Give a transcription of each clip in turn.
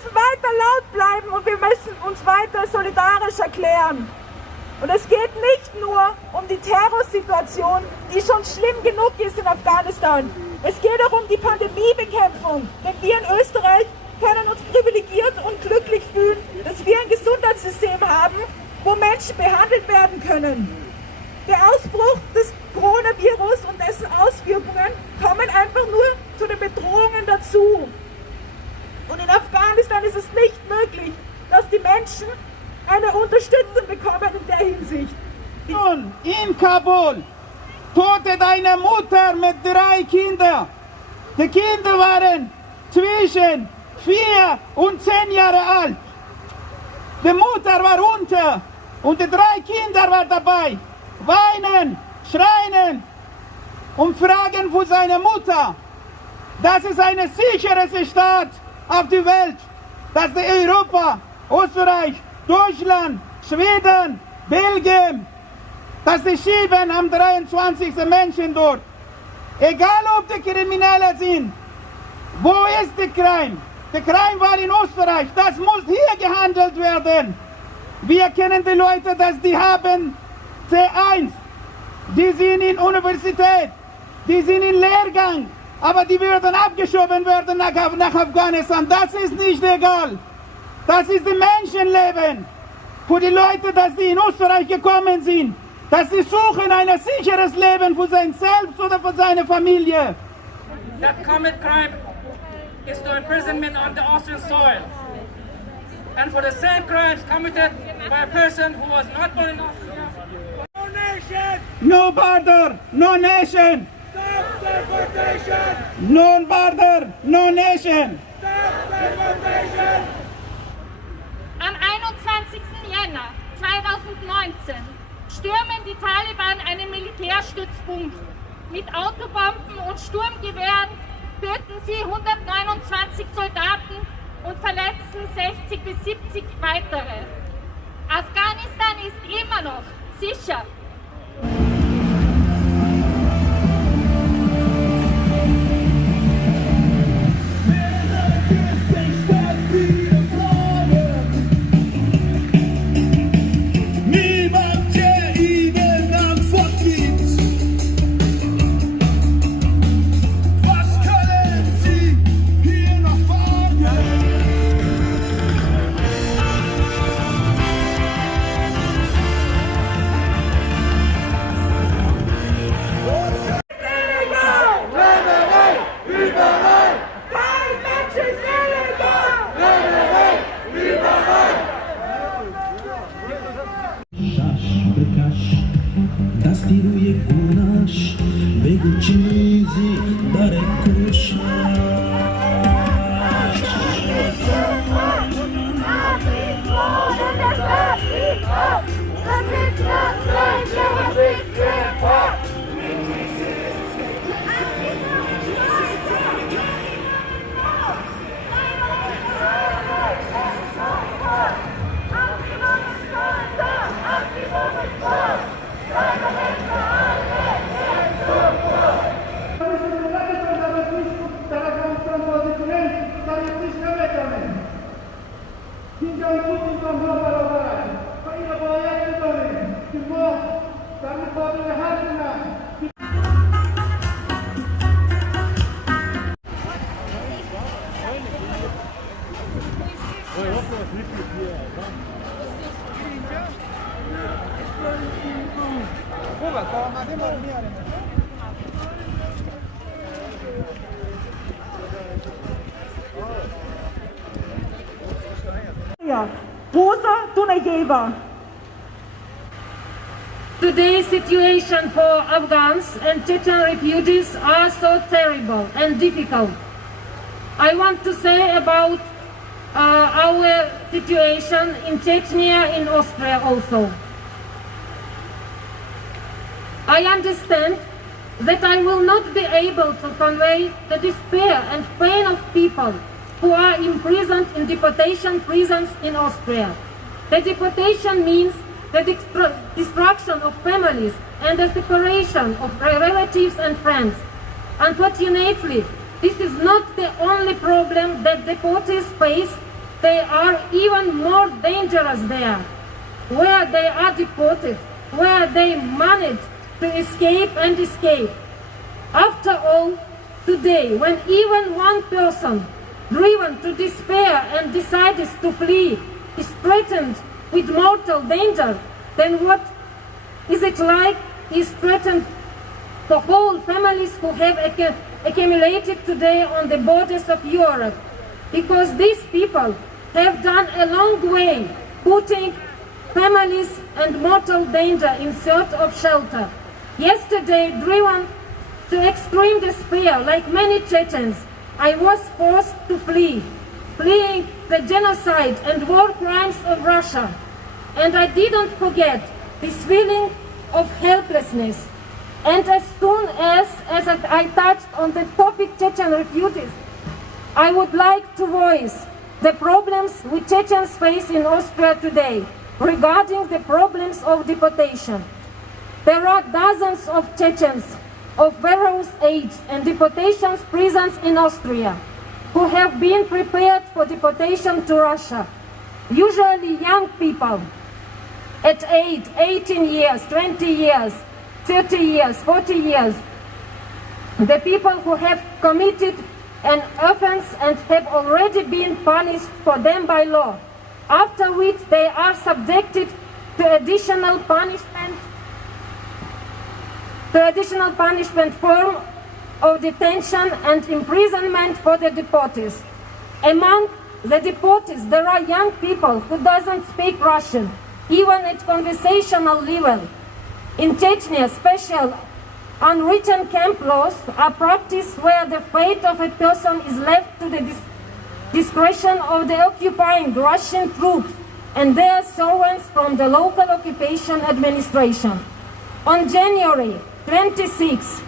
müssen weiter laut bleiben und wir müssen uns weiter solidarisch erklären. Und es geht nicht nur um die Terrorsituation, die schon schlimm genug ist in Afghanistan. Es geht auch um die Pandemiebekämpfung. Denn wir in Österreich können uns privilegiert und glücklich fühlen, dass wir ein Gesundheitssystem haben, wo Menschen behandelt werden können. Der Ausbruch des Coronavirus und dessen Auswirkungen kommen einfach nur zu den Bedrohungen dazu. Und in Afghanistan ist es nicht möglich, dass die Menschen eine Unterstützung bekommen in der Hinsicht. In Kabul tote eine Mutter mit 3 Kindern. Die Kinder waren zwischen 4 und 10 Jahre alt. Die Mutter war unter und die 3 Kinder waren dabei. Weinen, schreien und fragen für seine Mutter. Das ist ein sicheres Staat auf der Welt. Das ist Europa, Österreich, Deutschland, Schweden, Belgien. Das ist 7 am 23. Menschen dort. Egal ob die Kriminelle sind. Wo ist der Crime? Der Crime war in Österreich. Das muss hier gehandelt werden. Wir kennen die Leute, die haben C1. Die sind in Universität. Die sind in Lehrgang. Aber die würden abgeschoben werden nach Afghanistan. Das ist nicht egal. Das ist das Menschenleben. Für die Leute, die in Österreich gekommen sind. Dass sie suchen ein sicheres Leben für sich selbst oder für seine Familie. That common crime is the imprisonment on the Austrian soil. And for the same crimes committed by a person who was not born in Austria. No nation! No border, no nation! Stop deportation! No border, no nation! Stop deportation! Am 21. Jänner 2019 stürmen die Taliban einen Militärstützpunkt. Mit Autobomben und Sturmgewehren töten sie 129 Soldaten und verletzen 60 bis 70 weitere. Afghanistan ist immer noch sicher. Today's situation for Afghans and Chechen refugees are so terrible and difficult. I want to say about our situation in Chechnya, in Austria also. I understand that I will not be able to convey the despair and pain of people who are imprisoned in deportation prisons in Austria. The deportation means the destruction of families and the separation of relatives and friends. Unfortunately, this is not the only problem that deportees face they are even more dangerous there, where they are deported, where they manage to escape and escape. After all, today, when even one person, driven to despair and decides to flee, is threatened with mortal danger, then what is it like is threatened the whole families who have accumulated today on the borders of Europe? Because these people have done a long way, putting families and mortal danger in search of shelter. Yesterday, driven to extreme despair, like many Chechens, I was forced to flee, fleeing the genocide and war crimes of Russia. And I didn't forget this feeling of helplessness. And as soon as I touched on the topic Chechen refugees, I would like to voice the problems which Chechens face in Austria today regarding the problems of deportation. There are dozens of Chechens of various ages and deportation prisons in Austria who have been prepared for deportation to Russia. Usually young people at age 18 years, 20 years, 30 years, 40 years. The people who have committed an offense and have already been punished for them by law, after which they are subjected to additional punishment form of detention and imprisonment for the deportees. Among the deportees, there are young people who doesn't speak Russian, even at conversational level. In Chechnya, special unwritten camp laws are practiced where the fate of a person is left to the discretion of the occupying Russian troops and their servants from the local occupation administration. On January 26,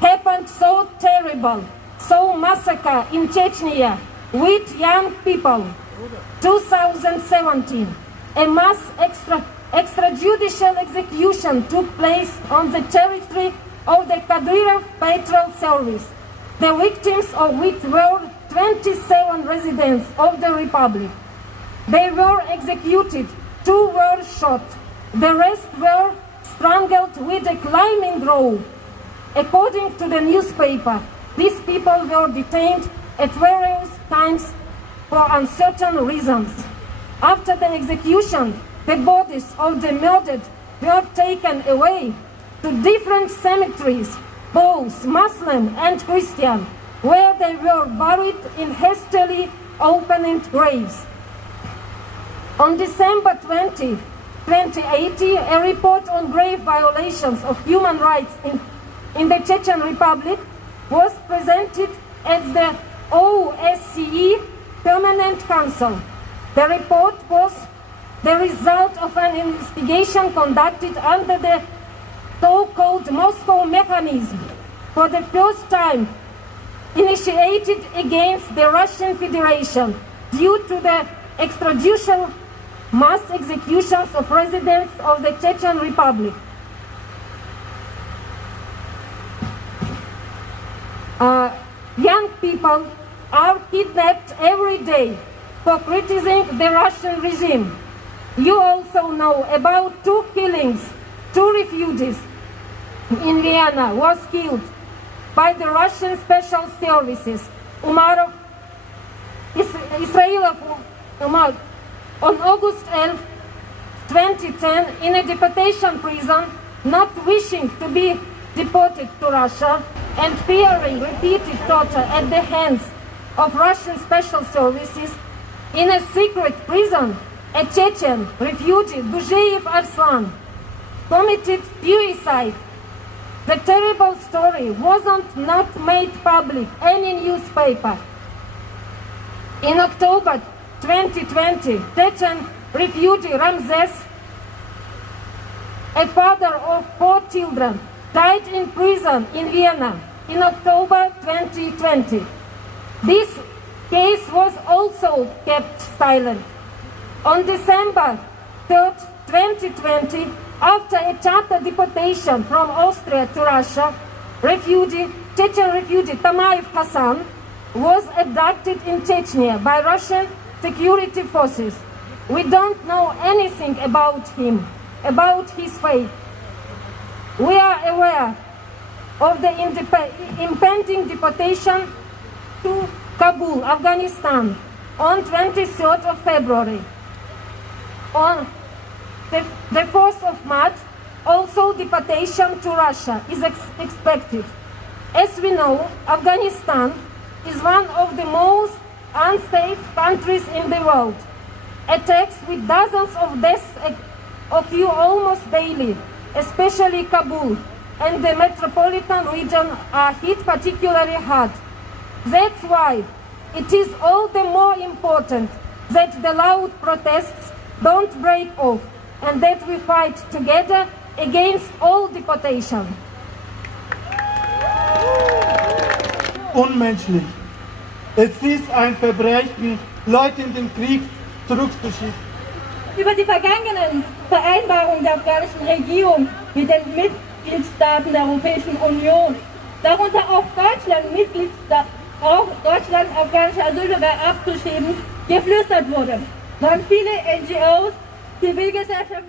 happened so terrible, so massacre in Chechnya with young people. 2017, a mass extrajudicial execution took place on the territory of the Kadyrov Patrol Service, the victims of which were 27 residents of the Republic. They were executed, 2 were shot, the rest were strangled with a climbing rope. According to the newspaper, these people were detained at various times for uncertain reasons. After the execution, the bodies of the murdered were taken away to different cemeteries, both Muslim and Christian, where they were buried in hastily opened graves. On December 20, 2018, a report on grave violations of human rights in the Chechen Republic was presented at the OSCE Permanent Council. The report was the result of an investigation conducted under the so-called Moscow mechanism, for the first time initiated against the Russian Federation due to the extrajudicial mass executions of residents of the Chechen Republic. Young people are kidnapped every day for criticizing the Russian regime. You also know about 2 killings, 2 refugees in Vienna was killed by the Russian Special Services, Israelov Umar, on August 11, 2010, in a deportation prison, not wishing to be deported to Russia and fearing repeated torture at the hands of Russian Special Services. In a secret prison, a Chechen refugee, Gujeev Arslan, committed suicide. The terrible story wasn't not made public any newspaper. In October 2020, Chechen refugee Ramzes, a father of 4 children, died in prison in Vienna in October 2020. This case was also kept silent. On December 3, 2020, after a charter deportation from Austria to Russia, Chechen refugee Tamayev Hassan was abducted in Chechnya by Russian security forces. We don't know anything about him, about his fate. We are aware of the impending deportation to Kabul, Afghanistan, on 23rd of February. On the 4th of March, also deportation to Russia is expected. As we know, Afghanistan is one of the most unsafe countries in the world. Attacks with dozens of deaths occur almost daily, especially Kabul and the metropolitan region are hit particularly hard. That's why it is all the more important that the loud protests don't break off and that we fight together against all deportation. Unmenschlich. Es ist ein Verbrechen, Leute in den Krieg zurückzuschicken. Über die vergangenen Vereinbarungen der afghanischen Regierung mit den Mitgliedstaaten der Europäischen Union, darunter auch Deutschland, auch Deutschland afghanische Asylbewerber abzuschieben, geflüstert wurde, waren viele NGOs, Zivilgesellschaft,